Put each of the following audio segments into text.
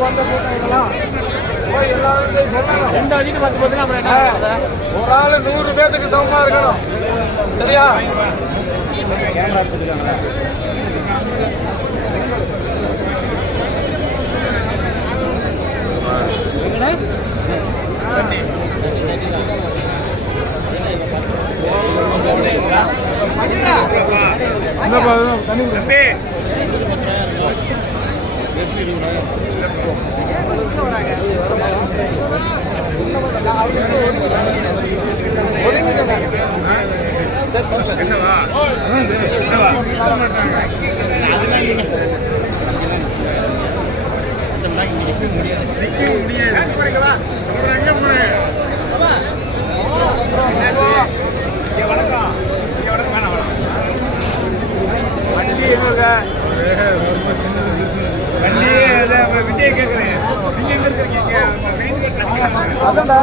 சொந்த போய் எல்லாரும் சொல்லணும். ரெண்டு பத்து பத்து பண்றது? ஒரு ஆள் நூறு பேத்துக்கு சமமா இருக்கணும். சரியா? தம்பி வண்டி விஜய் கேட்குறேன் நீங்க எங்க இருக்கிறீங்க மதுரா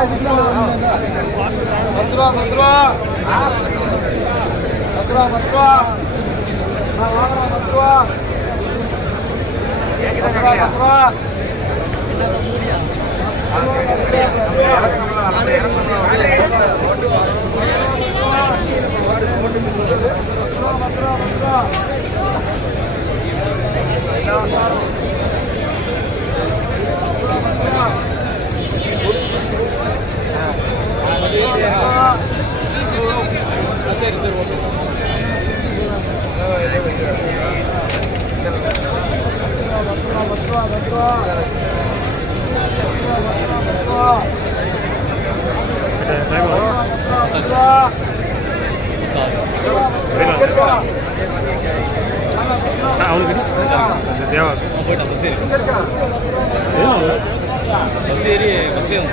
அவனுக்கு தேவை போயிட்டான் பஸ் ஏறி பஸ் ஏறி பஸ் ஏறி